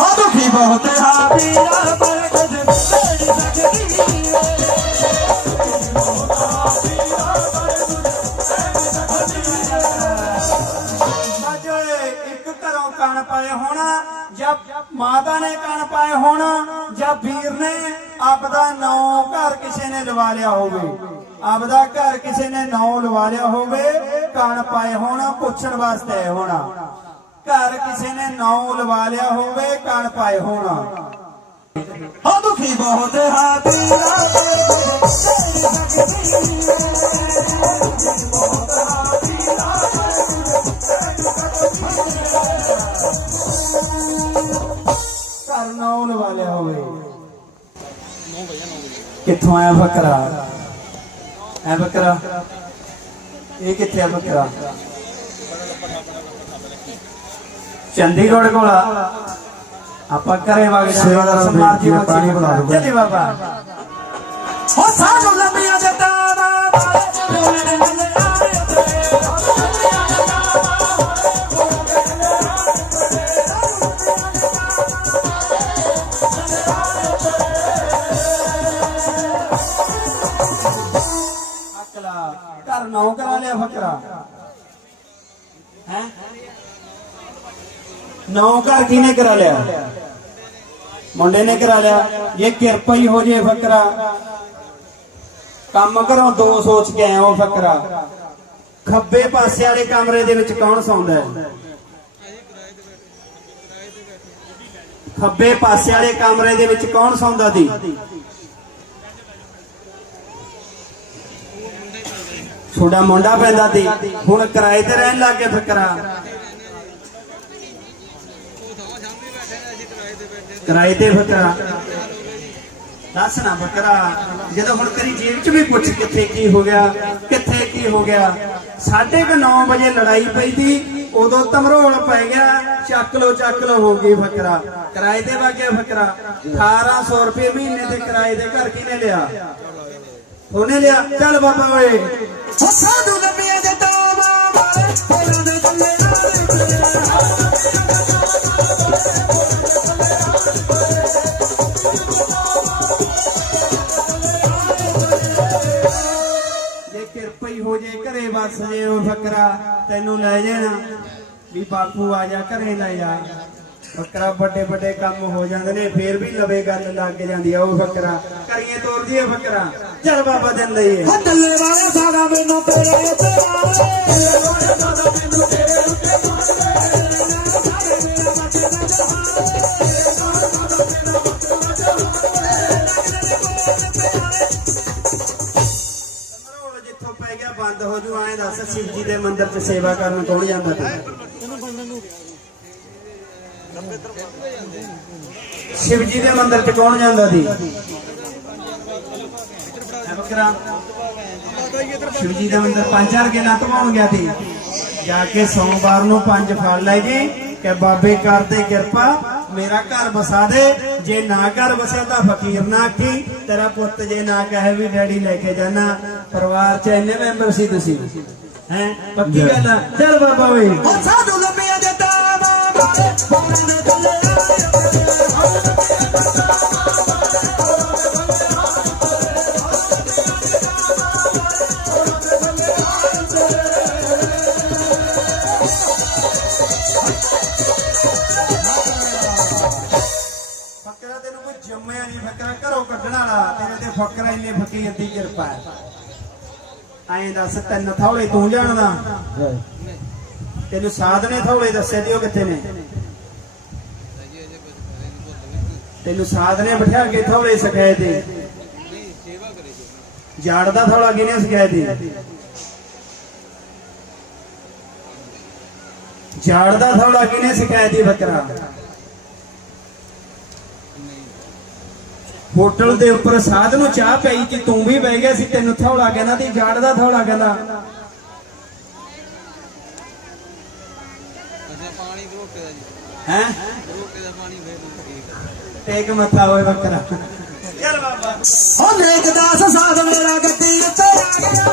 ਆ ਦੁਖੀ ਬਹੁਤ ਆ ਪੀਰਾ ਪਰ ਤੇਰੀ ਸਕਦੀ ਇੱਕ ਘਰੋਂ ਕਣ ਪਾਏ ਹੋਣਾ ਜਾਂ ਮਾਤਾ ਨੇ ਕਣ ਪਾਏ ਹੋਣਾ ਜਾਂ ਵੀਰ ਨੇ ਆਪਦਾ ਨੌ ਘਰ ਕਿਸੇ ਨੇ ਲਵਾ ਲਿਆ ਹੋਵੇ ਆਪਦਾ ਘਰ ਕਿਸੇ ਨੇ ਨੌ ਲਵਾ ਲਿਆ ਹੋਵੇ ਕਣ ਪਾਏ ਹੋਣਾ, ਪੁੱਛਣ ਵਾਸਤੇ ਆਏ ਹੋਣਾ। ਘਰ ਕਿਸੇ ਨੇ ਨੌ ਲਵਾ ਲਿਆ ਹੋਵੇ, ਕਣ ਪਾਏ ਹੋਣਾ। ਹਾਂ ਦੁਖੀ ਬਹੁਤ ਹਾਂ ਤੇਰਾ ਘਰ ਨੌ ਲਵਾ ਲਿਆ ਹੋਵੇ। ਕਿੱਥੋਂ ਆਇਆ ਬੱਕਰਾ? ਐ ਬੱਕਰਾ? ਇਹ ਕਿੱਥੇ ਆ ਬੱਕਰਾ ਚੰਡੀਗੜ੍ਹ ਕੋਲ। ਆਪਾਂ ਘਰੇ ਵਗ ਸੇਵਾਦਾਰ ਹੈ, ਪਾਣੀ ਬਣਾ ਦਿਓ। ਜੱਦੀ ਬਾਬਾ। ਹੋ ਸਾਜੋ ਲੰਬੀਆਂ ਅਕਲਾ ਘਰ ਨੌ ਕਰਾ ਲਿਆ ਫਕਰਾ। ਹੈ? ਨੌ ਘਰ ਕਿਨੇ ਕਰਾ ਲਿਆ? ਮੁੰਡੇ ਨੇ ਕਰਾ ਲਿਆ। ਇਹ ਕਿਰਪਾ ਹੀ ਹੋ ਜੇ ਫਕਰਾ। ਕੰਮ ਕਰੋ, ਦੋ ਸੋਚ ਕੇ ਆਇਆ ਉਹ ਫਕਰਾ। ਖੱਬੇ ਪਾਸੇ ਵਾਲੇ ਕਮਰੇ ਦੇ ਵਿੱਚ ਕੌਣ ਸੌਂਦਾ ਹੈ? ਖੱਬੇ ਪਾਸੇ ਵਾਲੇ ਕਮਰੇ ਦੇ ਵਿੱਚ ਕੌਣ ਸੌਂਦਾ ਸੀ? ਛੋਟਾ ਮੁੰਡਾ ਪੈਂਦਾ ਸੀ। ਹੁਣ ਕਿਰਾਏ ਤੇ ਰਹਿਣ ਲੱਗ ਗਿਆ ਫਕਰਾ ਕਿਰਾਏ ਤੇ ਫਕਰਾ ਦੱਸ ਨਾ ਫਕਰਾ ਜਦੋਂ ਹੁਣ ਕਰੀ ਜੇਬ ਚ ਵੀ ਪੁੱਛ ਕਿੱਥੇ ਕੀ ਹੋ ਗਿਆ, ਕਿੱਥੇ ਕੀ ਹੋ ਗਿਆ। ਸਾਢੇ ਕੁ 9 ਵਜੇ ਲੜਾਈ ਪਈ ਸੀ, ਉਦੋਂ ਤਮਰੋਲ ਪੈ ਗਿਆ, ਚੱਕ ਲੋ ਚੱਕ ਲੋ ਹੋ ਗਈ ਫਕਰਾ ਕਿਰਾਏ ਤੇ ਵਾਗਿਆ ਫਕਰਾ 1800 ਰੁਪਏ ਮਹੀਨੇ ਦੇ ਕਿਰਾਏ ਦੇ ਘਰ ਕਿਨੇ ਲਿਆ? ਉਹਨੇ ਲਿਆ ਚੱਲ ਬਾਬਾ ਓਏ। ਸਾਧੂ ਲੰਮੀਆਂ ਦੇ ਦਾਵਾ ਵਾਲੇ ਫੁੱਲਾਂ ਦੇ ਥੱਲੇ ਜੇ ਕਿਰਪਾ ਹੀ ਹੋ ਜੇ ਘਰੇ ਵਸ ਜੇ ਉਹ ਫਕਰਾ ਤੈਨੂੰ ਲੈ ਜਾਣਾ। ਵੀ ਬਾਪੂ ਆ ਜਾ ਘਰੇ ਲੈ ਜਾ। ਫਕਰਾ ਵੱਡੇ ਵੱਡੇ ਕੰਮ ਹੋ ਜਾਂਦੇ ਨੇ ਫੇਰ ਵੀ ਲਵੇ ਗੱਲ ਲੱਗ ਜਾਂਦੀ ਆ ਉਹ ਫਕਰਾ। ਕਰੀਏ ਤੋਰਦੀ ਆ ਫਕਰਾ। ਚੱਲ ਬਾਬਾ ਦਿਨ ਲਈਏ ਟੱਲੇ ਵਾਲੇ ਸਾਗਾ ਮੈਨੂੰ ਤੇਰੇ ਉੱਤੇ ਜਿੱਥੋਂ ਪੈ ਗਿਆ ਬੰਦ ਹੋ ਜੂ ਐਂ ਦੱਸ ਸ਼ਿਵ ਜੀ ਦੇ ਮੰਦਿਰ 'ਚ ਸੇਵਾ ਕਰਨ ਕੌਣ ਜਾਂਦਾ ਤੇ? ਸ਼ਿਵ ਜੀ ਦੇ ਮੰਦਿਰ 'ਚ ਕੌਣ ਜਾਂਦਾ ਸੀ ਬੱਕਰਾ ਸ਼ਿਵ ਦੇ ਮੰਦਿਰ ਪੰਜ ਚਾਰ ਗੇਲਾ ਧਵਾਉਣ ਗਿਆ ਸੀ ਜਾ ਕੇ ਸੋਮਵਾਰ ਨੂੰ ਪੰਜ ਫੜ ਲੈ ਜੀ ਕਿ ਬਾਬੇ ਕਰਦੇ ਕਿਰਪਾ ਮੇਰਾ ਘਰ ਵਸਾ ਦੇ ਜੇ ਨਾ ਘਰ ਵਸਿਆ ਤਾਂ ਫਕੀਰ ਨਾ ਆਖੀ ਤੇਰਾ ਪੁੱਤ ਜੇ ਨਾ ਕਹੇ ਵੀ ਡੈਡੀ ਲੈ ਕੇ ਜਾਣਾ ਪਰਿਵਾਰ ਚ ਇੰਨੇ ਮੈਂਬਰ ਸੀ ਤੁਸੀਂ ਹੈ ਪੱਕੀ ਗੱਲ ਆ ਚੱਲ ਬਾਬਾ ਓਏ ਸਾਧੂ ਲੰਮੀਆਂ ਦੇ ਦਾਵਾ ਵਾਲੇ ਫੁੱਲਾਂ ਦੇ ਥੱਲੇ ਫਕਰਾ ਤੈਨੂੰ ਨਹੀਂ ਫਕਰਾ ਘਰੋਂ ਕੱਢਣ ਵਾਲਾ, ਤੇਰੇ ਤੇ ਫਕਰਾ ਇੰਨੇ ਫਕੀਰ ਦੀ ਕਿਰਪਾ ਐਂ ਦੱਸ, ਤਿੰਨ ਥੌਲੇ ਤੂੰ ਜਾਣਦਾ? ਤੈਨੂੰ ਸਾਧਨੇ ਥੌਲੇ ਦੱਸੇ ਤੇ ਕਿੱਥੇ ਨੇ? ਤੈਨੂੰ ਸਾਧ ਬਿਠਾ ਕੇ ਥੌਲੇ ਸਿਖਾਏ ਤੇ। ਜਾੜ ਦਾ ਥੌਲਾ ਕਿਹਨੇ ਸਿਖਾਇਆ ਤੇ? ਜਾੜ ਦਾ ਥੌਲਾ ਕਿਹਨੇ ਸਿਖਾਇਆ ਤੇ ਬੱਕਰਾ ਹੋਟਲ ਦੇ ਉੱਪਰ ਸਾਧ ਨੂੰ ਚਾਹ ਪਈ ਕਿ ਤੂੰ ਵੀ ਬਹਿ ਗਿਆ ਸੀ ਤੈਨੂੰ ਥੌਲਾ ਕਹਿੰਦਾ ਤੇ ਜਾੜ ਦਾ ਥੌਲਾ ਕਹਿੰਦਾ। ਪਾਣੀ ਬਰੋਕੇ ਦਾ ਜੀ। ਹੈ? ਬਰੋਕੇ ਦਾ ਪਾਣੀ ਫੇਰ ਟੇਕ ਮੱਥਾ ਹੋਏ ਬੱਕਰਾ। ਚੱਲ ਬਾਬਾ। ਹੋ ਨੇਕ ਦਾਸ ਸਾਧ ਮੇਰਾ ਗੱਡੀ ਉੱਤੇ ਆ ਗਿਆ।